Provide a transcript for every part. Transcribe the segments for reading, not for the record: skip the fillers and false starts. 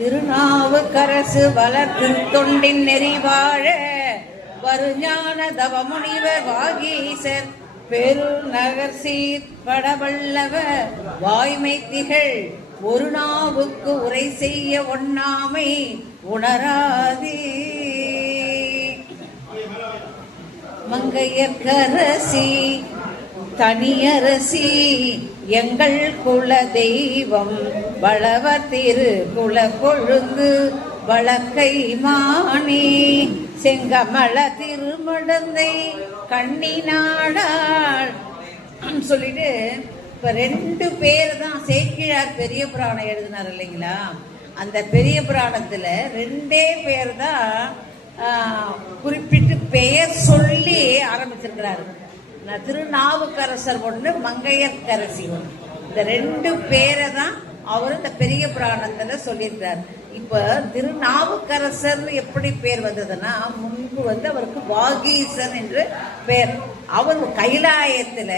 திருநாவுக்கரசு வளர்த்து தொண்டின் நெறிவாழ வருஞான தவமுனிவர் வாகீசர் பெருநகர் சீர்படவல்லவர் வாய்மை திகழ் ஒரு நாவுக்கு உரை செய்ய ஒண்ணாமை உணராதே. மங்கையர்க்கரசி தனியரசி எங்கள் குல தெய்வம் வளவர் திரு குல கொழுந்து வழக்கை மாணி செங்கமல திருமடந்தை கண்ணினாடாள் சொல்லிட்டு இப்ப 2 பேர் தான் சேக்கிழார் பெரிய புராணம் எழுதினார் இல்லைங்களா. அந்த பெரிய புராணத்துல 2 பேர் தான் குறிப்பிட்டு பெயர் சொல்லி ஆரம்பிச்சிருக்கிறாரு. திருநாவுக்கரசர் ஒண்ணு, மங்கையர்க்கரசி ஒண்ணு. இந்த 2 பேரை தான் அவர் இந்த பெரிய புராணத்துல சொல்லியிருக்கிறார். இப்ப திருநாவுக்கரசர் எப்படி பேர் வந்ததுன்னா, முன்பு அவருக்கு வாகீசன் என்று பேர். அவர் கைலாயத்துல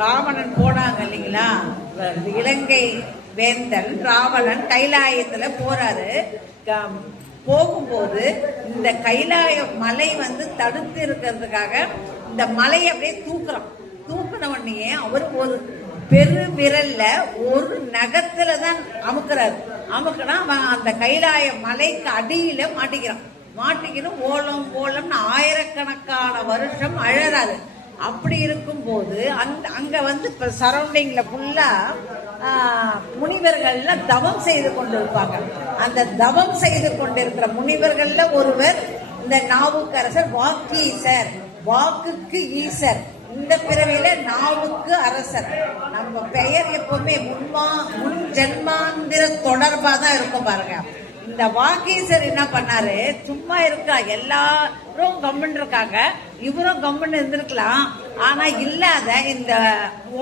ராவணன் போனாங்க இல்லைங்களா, இலங்கை வேந்தன் ராவணன் கைலாயத்துல போறாரு. போகும்போது இந்த கைலாய மலை தடுத்து இருக்கிறதுக்காக இந்த மலையை அப்படியே தூக்கின உடனே அவர் ஒரு பெரு விரல்ல ஒரு நகத்துலதான் அமுக்குனா அந்த கைலாய மலைக்கு அடியில மாட்டிக்கணும். ஓலம் ஓலம்னு ஆயிரக்கணக்கான வருஷம் அழறாரு. அப்படி இருக்கும் போது அங்க சரௌண்டிங்ல ஃபுல்லா முனிவர்கள்ல தவம் செய்து கொண்டிருப்பாங்க. அந்த தவம் செய்து கொண்டிருக்கிற முனிவர்கள்ல ஒருவர் இந்த நாவுக்கரசர். வாக்கீசர், வாக்குக்கு ஈசர். இந்த பிறவில நாவுக்கு அரசர். நம்ம பெயர் எப்பவுமே முன் ஜென்மாந்திர தொடர்பா தான் இருக்கும் பாருங்க. இந்த வாகீசர் என்ன பண்ணாரு, சும்மா இருக்கா, எல்லாரும் கம்முன்னு இருக்காங்க, இவரும் கம்முன்னு இருந்திருக்கலாம். ஆனா இல்லாத இந்த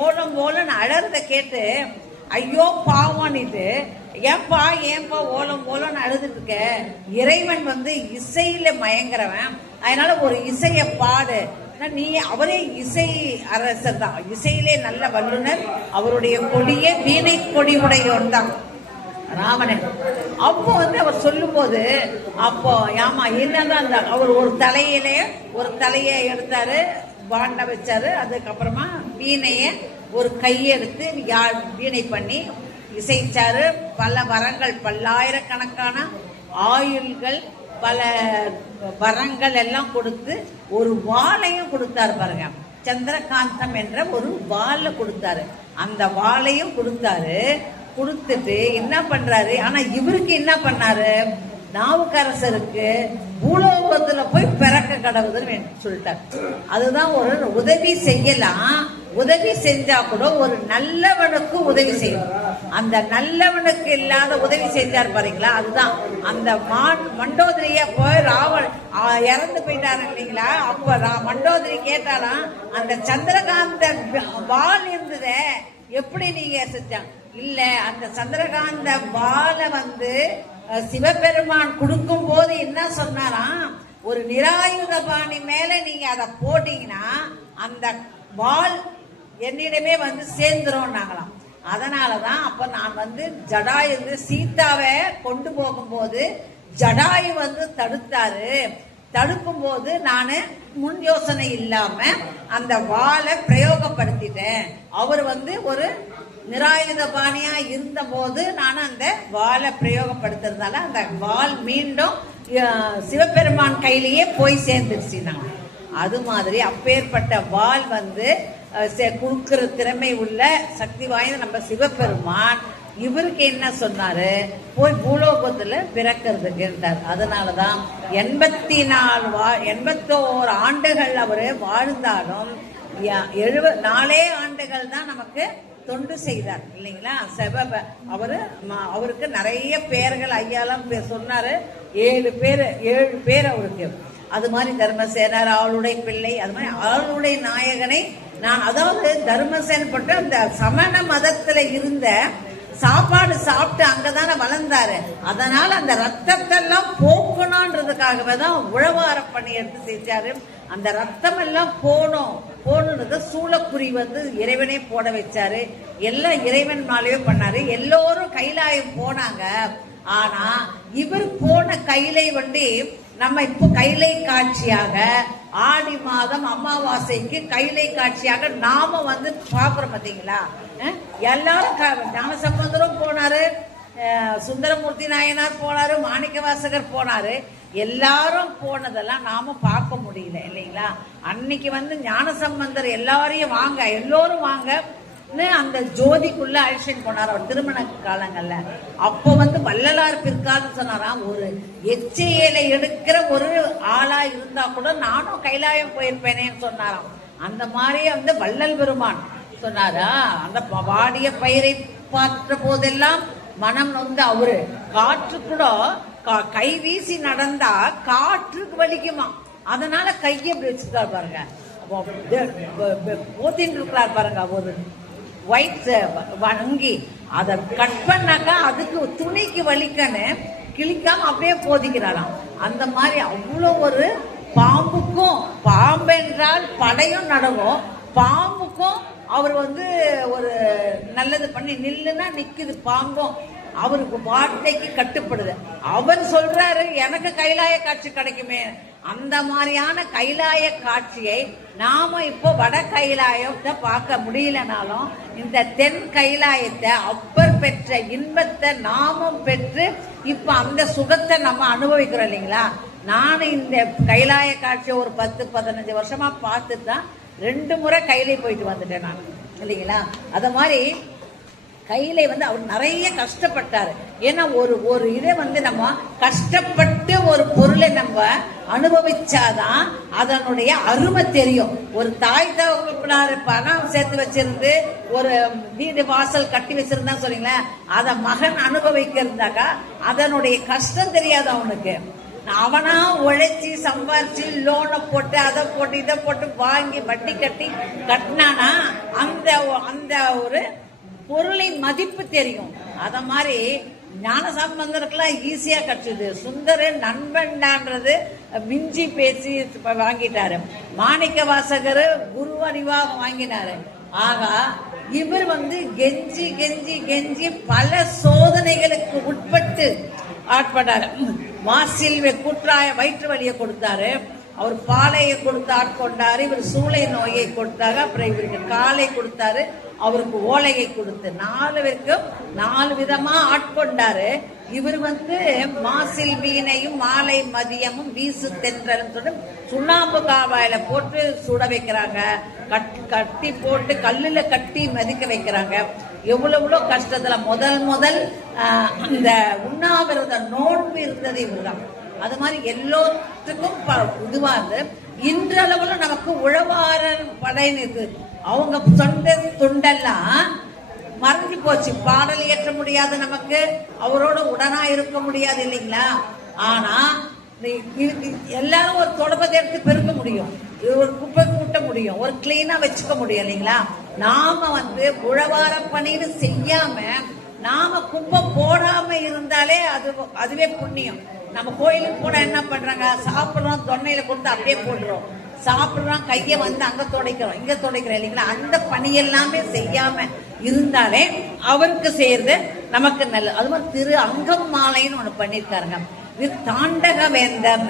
ஓலம் அழறத கேட்டு ஐயோ பாவானிட்டு, ஏன்பா ஓலம் அழுதுட்டு இருக்க, இறைவன் இசையில மயங்குறவன், அதனால ஒரு இசைய பாடு. நீ அவரே இசை அரசர் தான், இசையிலே நல்ல வல்லுனர். அவருடைய கொடியே வீணை கொடி உடையோர் தான் ராவணன். அப்போ அவர் சொல்லும் போது, அப்போ ஆமா என்னதான் அவர் ஒரு தலையை எடுத்தாரு, பாண்ட வச்சாரு. அதுக்கப்புறமா வீணைய ஒரு கையெடுத்து வீணை பண்ணி இசைச்சாரு. பல வரங்கள், பல்லாயிரக்கணக்கான ஆயுள்கள், பல வரங்கள் எல்லாம் கொடுத்து ஒரு வாளையும் கொடுத்தாரு பாருங்க. சந்திரகாந்தம் என்ற ஒரு வாளை கொடுத்தாரு. அந்த வாளையும் கொடுத்துட்டு என்ன பண்றாரு, ஆனா இவருக்கு என்ன பண்ணாரு, நாவுக்கரசருக்கு பூலோகத்துல போய் பிறக்க கடவுதுன்னு சொல்லிட்டார். அதுதான் ஒரு உதவி செய்யலாம். உதவி செஞ்சா கூட ஒரு நல்லவனுக்கு உதவி செய்யணும். அந்த நல்லவனுக்கு இல்லாத உதவி செஞ்சார் பாருங்களா, அதுதான். அந்த மண்டோதரிய போய் ராவன் இறந்து போயிட்டாரு இல்லைங்களா. அப்ப மண்டோதரி கேட்டாலாம், அந்த சந்திரகாந்த வால் இருந்ததே எப்படி நீங்க செஞ்சாங்க? இல்ல, அந்த சந்திரகாந்த வாழை சிவபெருமான் கொடுக்கும் போது என்ன சொன்னாராம், ஒரு நிராயுதபாணி மேல நீங்க அதை போட்டீங்கன்னா அந்த வாள் என்னிடமே சேர்ந்துரும் நாங்களாம். அதனாலதான் அப்ப நான் ஜடாயு சீதாவை கொண்டு போகும்போது ஜடாயு தடுத்தாரு. தடுக்கும் போது நானு முன் யோசனை இல்லாம அந்த வாளை பிரயோகப்படுத்திட்டேன். அவர் ஒரு நிராயுதபாணியா இருந்த போது நான் அந்த வாளை பிரயோகப்படுத்துறதால அந்த வாள் மீண்டும் சிவபெருமான் கையிலேயே போய் சேர்ந்துருச்சு. அது மாதிரி அப்பேற்பட்ட வாள் கொடுக்கிற திறமை உள்ள சக்தி வாய்ந்த நம்ம சிவபெருமான் இவருக்கு என்ன சொன்னாரு, போய் பூலோகத்துல பிறக்கிறதுக்கு இருந்தார். அதனாலதான் 81 ஆண்டுகள் அவரு வாழ்ந்தாலும் 4 ஆண்டுகள் தான் நமக்கு தொண்டு செய்தார் இல்லைங்களா. அவருக்கு நிறைய பேர்கள் ஐயாலாம் சொன்னாரு. 7 பேர் அவருக்கு. அது மாதிரி தர்மசேனர், ஆளுடைய பிள்ளை, அது மாதிரி ஆளுடைய நாயகனை அதாவது தர்மசேன் பட்டு அந்த சமண மதத்துல இருந்த சாப்பாடு சாப்பிட்டு அங்கதானே வளர்ந்தாரு. அதனால அந்த ரத்தத்தை எல்லாம் போக்கணும்ன்றதுக்காகவே தான் உழவார பணி எடுத்து செஞ்சாரு. அந்த ரத்தம் எல்லாம் போனோம், போனது சூளக்குறி வந்து இறைவனே போட வச்சாரு. எல்லாம் இறைவனாலேயே பண்ணாரு. எல்லோரும் கைலாயம் போனாங்க. ஆனா இவர் போன கைலை வந்து நம்ம இப்போ கைலை காட்சியாக ஆடி மாதம் அமாவாசைக்கு கைலை காட்சியாக நாம வந்து பாக்குறோம். பாத்தீங்களா? எல்லாரும் ஞானசம்பந்தரும் போனாரு, சுந்தரமூர்த்தி நாயனார் போனாரு, மாணிக்க வாசகர் போனாரு. எல்லாரும் போனதெல்லாம் நாம பார்க்க முடியல இல்லைங்களா? அன்னைக்கு வந்து ஞானசம்பந்தர் எல்லாரையும் வாங்க, எல்லோரும் வாங்க அந்த ஜோதிக்குள்ள அழிச்சுட்டு போனார் அவர் திருமண காலங்கள்ல. அப்போ வந்து வள்ளலார் பிற்காலம் சொன்னாராம், ஒரு எச்சையில எடுக்கிற ஒரு ஆளா இருந்தா கூட நானும் கைலாயம் போயிருப்பேனேன்னு சொன்னாராம். அந்த மாதிரி வந்து வள்ளல் பெருமான் சொன்னாரா, அந்த வாடிய பயிரை பார்த்த போதெல்லாம் மனம் வந்து அவரு காற்று கூட கை வீசி நடந்தா காற்றுக்கு வலிக்குமா, அதனால கையை இப்படி வச்சுருக்காரு பாருங்க. போத்தின்னு இருக்கிறார் பாருங்க. ஒரு ஒயிட் வங்கி அதை கட் பண்ணாக்கா அதுக்கு துணிக்கு வலிக்கன்னு கிழிக்காம அப்படியே போதிக்கிறாராம். அந்த மாதிரி அவ்வளோ ஒரு பாம்புக்கும், பாம்பு என்றால் படையும் நடவும், பாம்புக்கும் அவர் வந்து ஒரு நல்லது பண்ணி நில்லுன்னா நிக்குது பாம்பும். அவருக்கு வார்த்தைக்கு கட்டுப்படுது. அவர் சொல்றாரு எனக்கு கைலாய காட்சி கிடைக்குமே. அந்த மாதிரியான கைலாய காட்சியை நாம இப்போ வட கைலாயத்தை பார்க்க முடியலனாலும் இந்த தென் கைலாயத்தை அப்பர் பெற்ற இன்பத்தை நாமும் பெற்று இப்ப அந்த சுகத்தை நம்ம அனுபவிக்கிறோம் இல்லைங்களா? நானும் இந்த கைலாய காட்சியை ஒரு 10-15 வருஷமா பார்த்துட்டு தான் 2 முறை கையிலே போயிட்டு வந்துட்டேன் நான் இல்லைங்களா? அத மாதிரி கையில வந்து அவர் நிறைய கஷ்டப்பட்டாரு. ஏன்னா ஒரு இதை வந்து நம்ம கஷ்டப்பட்டு ஒரு பொருளை நம்ம அனுபவிச்சாதான் அதனுடைய அருமை தெரியும். ஒரு தாய் தகவல் பணம் சேர்த்து வச்சிருந்து ஒரு வீடு வாசல் கட்டி வச்சிருந்தா சொல்றீங்களேன், அத மகன் அனுபவிக்கிறதாக்கா அதனுடைய கஷ்டம் தெரியாது அவனுக்கு. அவனா உழைச்சி சம்பாரிச்சு லோனை போட்டு அதை போட்டு இதை போட்டு வாங்கி வட்டி கட்டி கட்டினானா அந்த அந்த ஒரு பொருளின் மதிப்பு தெரியும். அத மாதிரி ஞான சம்பந்தருக்குலாம் ஈஸியா கிடைச்சது. சுந்தர நண்பன்டான்றது மிஞ்சி பேசி வாங்கிட்டாரு. மாணிக்க வாசகர் குரு அறிவாக வாங்கினாரு. ஆகா இவர் வந்து கெஞ்சி கெஞ்சி கெஞ்சி பல சோதனைகளுக்கு உட்பட்டு ஆட்பட்டாரு. மாசில் கூற்றாய வயிற்று வலியை கொடுத்தாரு, அவர் பாலையை கொடுத்து ஆட்கொண்டாரு, இவர் சூளை நோயை கொடுத்தாரு, அப்புறம் இவருக்கு காலை கொடுத்தாரு, அவருக்கு ஓலையை கொடுத்து 4 பேருக்கும் 4 விதமா ஆட்கொண்டாரு. இவர் வந்து மாசில் வீணையும் மாலை மதியமும் வீசு தென்றல் சொல்லி சுண்ணாம்பு காவாயில போட்டு சுட வைக்கிறாங்க, கட்டி போட்டு கல்லுல கட்டி மதிக்க வைக்கிறாங்க. எவ்வளவு கஷ்டத்துல முதல் அந்த உண்ணாவிரத நோன்பு இருந்தது இவர்தான். அது மாதிரி எல்லோத்துக்கும் இதுவா இருந்து இன்றளவுல நமக்கு உழவாரன் படைன்னு இருக்கு. அவங்க சொந்த தொண்டெல்லாம் மறைஞ்சு போச்சு. பாடல் இயற்ற முடியாது, நமக்கு அவரோட உடனா இருக்க முடியாது இல்லைங்களா? ஆனா எல்லாரும் ஒரு தொடப்பத்தை எடுத்து பெருக்க முடியும், ஒரு குப்பை கூட்ட முடியும், ஒரு கிளீனா வச்சுக்க முடியும் இல்லைங்களா? நாம வந்து உழவார பணின்னு செய்யாம நாம குப்பை போடாம இருந்தாலே அதுவே புண்ணியம். நம்ம கோயிலுக்கு போனா என்ன பண்றாங்க, சாப்பிடுறோம் தொன்னையில கொடுத்து அப்படியே போடுறோம், சாப்பிடுறோம் கையை வந்து அங்க துடைக்கிறோம் இங்க துடைக்கிறோம் இல்லைங்களா? அந்த பணி எல்லாமே செய்யாம இருந்தாலே அவருக்கு செய்யறது நமக்கு நல்லது. அது மாதிரி திரு அங்கம் மாலைன்னு ஒண்ணு பண்ணிருக்காருங்க. இது தாண்டக வேந்தர்.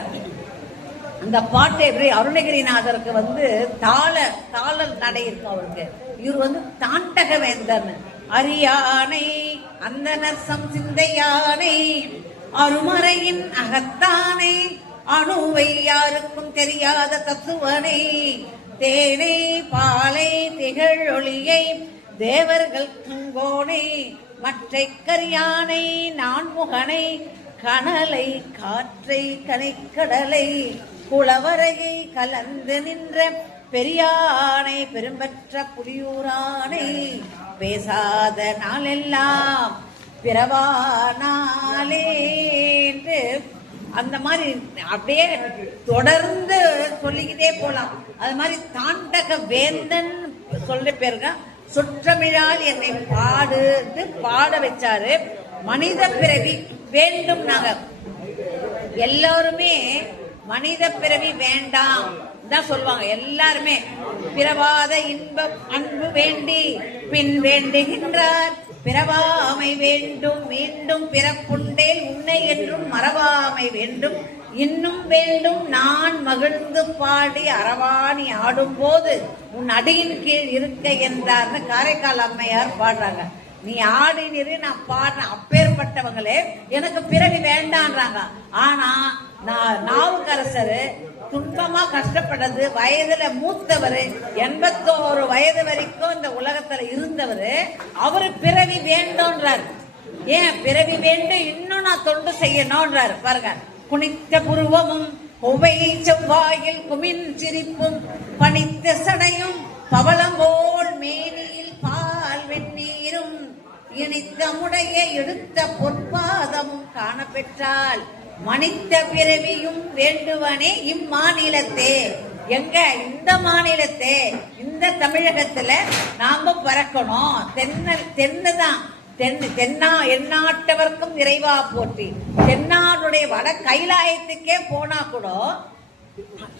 அந்த பாட்டு எப்படி அருணகிரிநாதருக்கு வந்து தாள நடை இருக்கும் அவருக்கு. இவர் வந்து தாண்டக வேந்தர். அரியானை அந்தனர்சம் சிந்தையானை அருமறையின் அகத்தானை அணுவை யாருக்கும் தெரியாத தத்துவனை தேனை பாலை திகழ் ஒளியை தேவர்கள் துங்கோனை மற்றை கரியானை நான்முகனை கனலை காற்றை கனைக்கடலை குளவரையை கலந்து நின்ற பெரியானை பெரும்பற்ற புலியூரானை பேசாத நாளெல்லாம் பிறவானாலே என்று அந்த மாதிரி அப்படியே தொடர்ந்து சொல்லிக்கிட்டே போலாம். அது மாதிரி தாண்டக வேந்தன் சொல்ற பேருங்க. சுற்றமிழால் என்னை பாட வச்சாரு. மனித பிறவி வேண்டும். நாங்க எல்லாருமே மனித பிறவி வேண்டாம், தான் சொல்லுவாங்க எல்லாருமே. பிறவாத இன்பம் அன்பு வேண்டி பின் வேண்டுகின்றார், பிறவாமை வேண்டும் மீண்டும் பிறப்புண்டேன் உன்னை என்றும் மறவாமை வேண்டும் இன்னும் வேண்டும் நான் மகிழ்ந்து பாடி அரவாணி ஆடும் போது உன் அடியின் கீழ் இருக்க என்றார்னு காரைக்கால் அம்மையார் பாடுறாங்க. நீ ஆடினிரு நான் பாடுறேன். அப்பேற்பட்டவங்களே எனக்கு பிறவி வேண்டான்றாங்க. ஆனா நாவுக்கரசர் துன்பமா கஷ்டப்பட்டது, வயதுல மூத்தவர், 81 வயது வரைக்கும் இந்த உலகத்துல இருந்தவர், அவரு பிறவி வேண்டும்ன்றார். ஏன் பிறவி வேண்டும், இன்னும் நான் தொண்டு செய்யணும்ன்றாரு பாருங்க. குனித்த புருவமும் ஒவை செவ்வாயில் குமின் சிரிப்பும் பனித்த சடையும் பவளம்போல் மேனியில் பால் வெந்நீரும் இனித்த முடைய எடுத்த பொற்பாதமும் காணப்பெற்றால் மனித பிறவியும் வேண்டுவனே இம்மாநிலத்தே. எங்க இந்த மாநிலத்தே, இந்த தமிழகத்துல நாம பறக்கணும். தென்னுதான் தென்னா எந்நாட்டவர்க்கும் இறைவா போற்றி. தென்னாடுடைய வட கைலாயத்துக்கே போனா கூட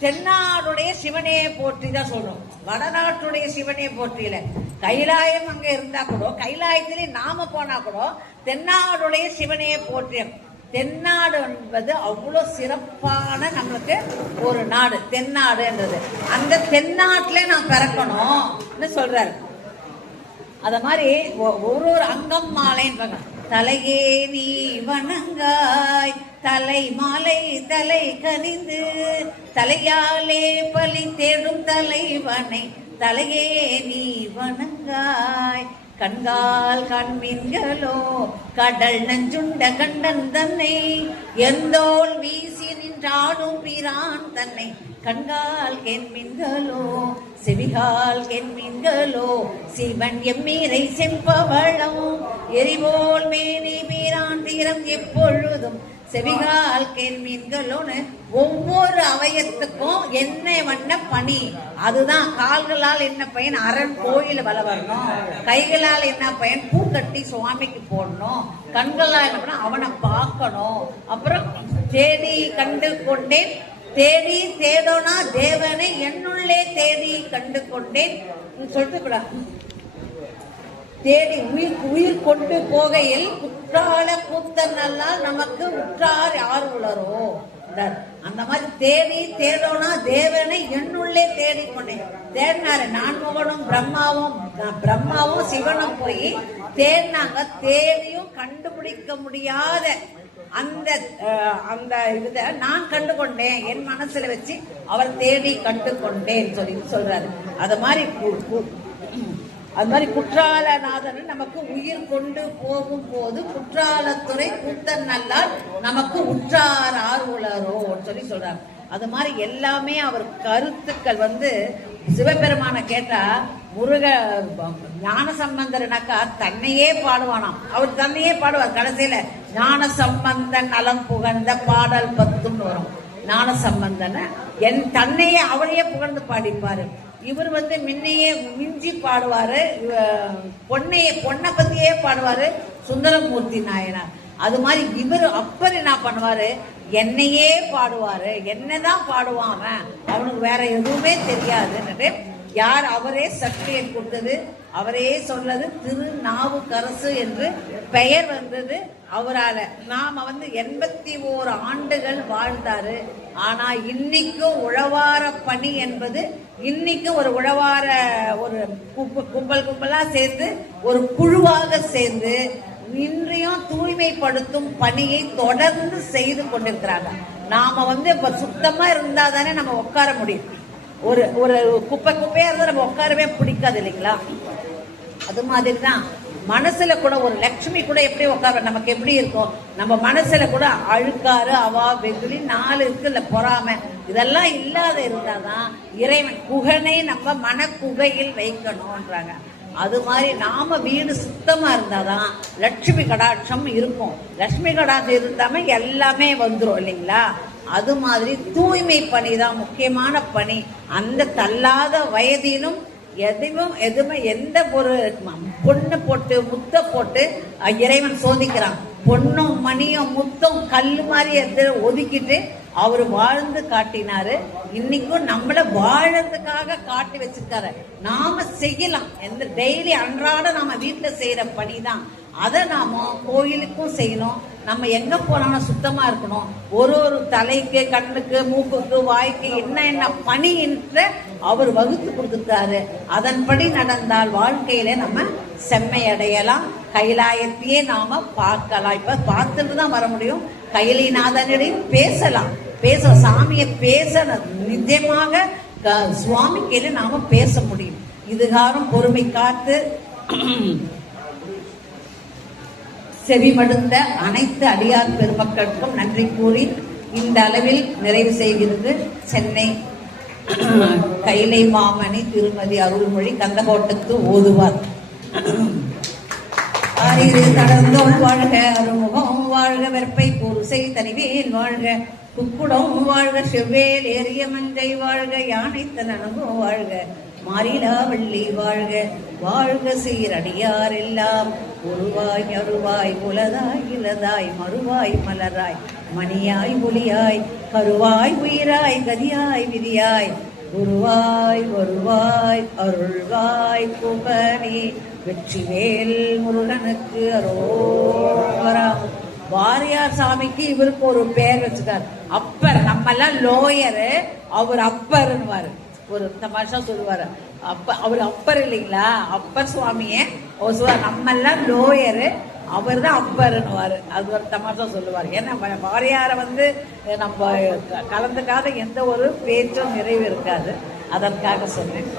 தென்னாடுடைய சிவனே போற்றி தான் சொல்றோம். வடநாட்டுடைய சிவனே போற்றியில கைலாயம் அங்க இருந்தா கூட, கைலாயத்திலே நாம போனா கூட தென்னாடுடைய சிவனே போற்றியம். தென்னாடு என்பது அவ்வளவு சிறப்பான நம்மளுக்கு ஒரு நாடு தென்னாடுன்றது. அந்த தென்னாட்டுல நான் பிறக்கணும் சொல்றாரு. அத மாதிரி ஒரு அங்கம் மாலைன்னு தலையே நீ வணங்காய் தலை மாலை தலை கனிந்து தலையாலே பலி தேடும் தலைவனை தலையே நீ வணங்காய் கண்கால் கண்மீன்களோ கடல் நஞ்சுண்ட கண்டன் தன்னை எந்தோல் வீசி நின்றாடும் பிரான் தன்னை கண்கால் கென்மீன்களோ செவிகால் கென்மீன்களோ சிவன் எம்மீரை செம்பவளம் எரிபோல் மேனி பிரான் தீரம் எப்பொழுதும் செவிகால் கேள்மீன்களோன்னு ஒவ்வொரு அவயத்துக்கும் என்ன வண்ண பணி. அதுதான் கால்களால் என்ன பயன், அரண் கோயில வள வரணும். கைகளால் என்ன பயன், பூ கட்டி சுவாமிக்கு போடணும். கண்களால் என்ன பண்ண அவனை பார்க்கணும். அப்புறம் தேடி கண்டு கொண்டேன் தேடி தேடோனா தேவனை என்னுள்ளே தேடி கண்டு கொண்டேன் சொல்லிட்டு கூட தேடி உயிர் கொண்டு போகையில் குற்றால கூத்தன் நல்லால் நமக்கு உற்றார் யார் உளரோ. அந்த மாதிரி தேடி தேடோனா தேவனை என்னுள்ளே தேடிக்கொண்டேன். தேடினாரு நான்முகனும் பிரம்மாவும் சிவனும் போய் தேடினாங்க. தேடியும் கண்டுபிடிக்க முடியாத அந்த இத நான் கண்டு கொண்டேன், என் மனசுல வச்சு அவர் தேடி கண்டு கொண்டேன் சொல்லி சொல்றாரு. அது மாதிரி குற்றாலநாதன் நமக்கு உயிர் கொண்டு போகும் போது குற்றாலத்துறை கூத்தன் நல்லால் நமக்கு உற்றார் ஆர் உளரோ சொல்லி சொல்றாங்க. அது மாதிரி எல்லாமே அவர் கருத்துக்கள் சிவபெருமான கேட்டா ஞான சம்பந்தர்னாக்கா தன்னையே பாடுவானாம். அவர் தன்னையே பாடுவார். கடைசியில ஞான சம்பந்தன் நலம் புகழ்ந்த பாடல் 10 வரும். ஞான சம்பந்தன என் தன்னையே அவரையே புகழ்ந்து பாடிப்பாரு. இவர் முன்னையே மிஞ்சி பாடுவாரு. பொண்ணை பத்தியே பாடுவாரு சுந்தரமூர்த்தி நாயனார். அது மாதிரி இவர் அப்பர் என்ன பண்ணுவாரு, என்னையே பாடுவாரு. என்னதான் பாடுவான் அவனுக்கு வேற எதுவுமே தெரியாது. யார் அவரே சர்டிபிகேட் கொடுத்தது, அவரே சொன்னது திருநாவுக்கரசு என்று பெயர் வந்தது அவரால. நாம 81 ஆண்டுகள் வாழ்ந்தாரு. ஆனா இன்னைக்கும் உழவார பணி என்பது இன்னைக்கும் ஒரு உழவார ஒரு கும்பலா சேர்ந்து ஒரு குழுவாக சேர்ந்து இன்றையும் தூய்மைப்படுத்தும் பணியை தொடர்ந்து செய்து கொண்டிருக்கிறாங்க. நாம இப்ப சுத்தமா இருந்தா தானே நம்ம உட்கார முடியும். ஒரு குப்பையா இருந்தா நம்ம உட்காரவே பிடிக்காது இல்லைங்களா? அது மாதிரிதான் மனசுல கூட ஒரு லட்சுமி கூட எப்படி உட்கார நமக்கு எப்படி இருக்கும், நம்ம மனசுல கூட அழுக்காறு அவா வெகுளி 4 இருக்குல்ல, பொறாமை இதெல்லாம் இல்லாத இருந்தாதான் இறைவன் குகனை நம்ம மன குகையில் வைக்கணும்ன்றாங்க. அது மாதிரி நாம வீடு சுத்தமா இருந்தாதான் லட்சுமி கடாட்சம் இருக்கும். லட்சுமி கடாட்சம் இருந்தாம எல்லாமே வந்துரும் இல்லைங்களா? அது மாதிரி தூய்மை பணி தான் முக்கியமான பணி. அந்த தள்ளாத வயதிலும் எதுவுமே எந்த ஒரு பொண்ணு போட்டு முத்த போட்டு இறைவன் சோதிக்கிறான். பொண்ணும் மணியும் முத்தம் கல்லு மாதிரி எடுத்து ஒதுக்கிட்டு அவர் வாழ்ந்து காட்டினாரு. இன்னைக்கும் நம்மள வாழறதுக்காக காட்டி வச்சிருக்காரு. நாம செய்யலாம், எந்த டெய்லி அன்றாட நாம வீட்டுல செய்யற பணிதான். அதை நாம கோயிலுக்கும் செய்யணும். நம்ம எங்க போனாலும் சுத்தமா இருக்கணும். ஒரு தலைக்கு, கண்ணுக்கு, மூக்குக்கு, வாய்க்கு என்ன பணி என்று அவர் வகுத்து கொடுத்துருக்காரு. அதன்படி நடந்தால் வாழ்க்கையில நம்ம செம்மையடையலாம். கைலாயத்தையே நாம பார்க்கலாம். இப்ப பார்த்துட்டு தான் வர முடியும். கைலிநாதனிடையும் பேசலாம். சாமியை நிஜமாக சுவாமி கையில நாம பேச முடியும். இதுகாரும் பொறுமை காத்து செவிமடுந்த அனைத்து அடியார் பெருமக்களுக்கும் நன்றி கூறி இந்த அளவில் நிறைவு செய்கிறது சென்னை கைலை மாமணி திருமதி அருள்மொழி கந்தகோட்டத்து ஓதுவார். நடந்தோம் வாழ்க, அருமுகம் வாழ்க, வெற்பை பூசை தனிவேல் வாழ்க, குக்குடம் வாழ்க, செவ்வேல் ஏறிய மஞ்சை வாழ்க, யானைத்தனமும் வாழ்க, மாறிலாவள்ளி வாழ்க, வாழ்க சீரடியார் எல்லாம் உருவாய் அருவாய் உலதாய் இலதாய் மறுவாய் மலராய் மணியாய் ஒளியாய் கருவாய் உயிராய் கதியாய் விதியாய் குருவாய் வருவாய் அருள்வாய் புகழே வெற்றிவேல் முருகனுக்கு அரோகரா. வாரியார் சாமிக்கு இவருக்கு ஒரு பேர் வச்சுட்டார், அப்பர். நம்ம எல்லாம் லோயரு, அவர் அப்பர்னுவாரு. ஒரு தமாஷா சொல்லுவாரு, அவர் அப்பர் இல்லைங்களா, அப்பர் சுவாமியே நம்ம எல்லாம் லோயரு, அவர் தான் அப்பர்னுவாரு. அது ஒரு தமாஷா சொல்லுவாரு. ஏன்னா வாரியார நம்ம கலந்துக்காத எந்த ஒரு பேச்சும் நிறைவு இருக்காது. அதற்காக சொன்னேன்.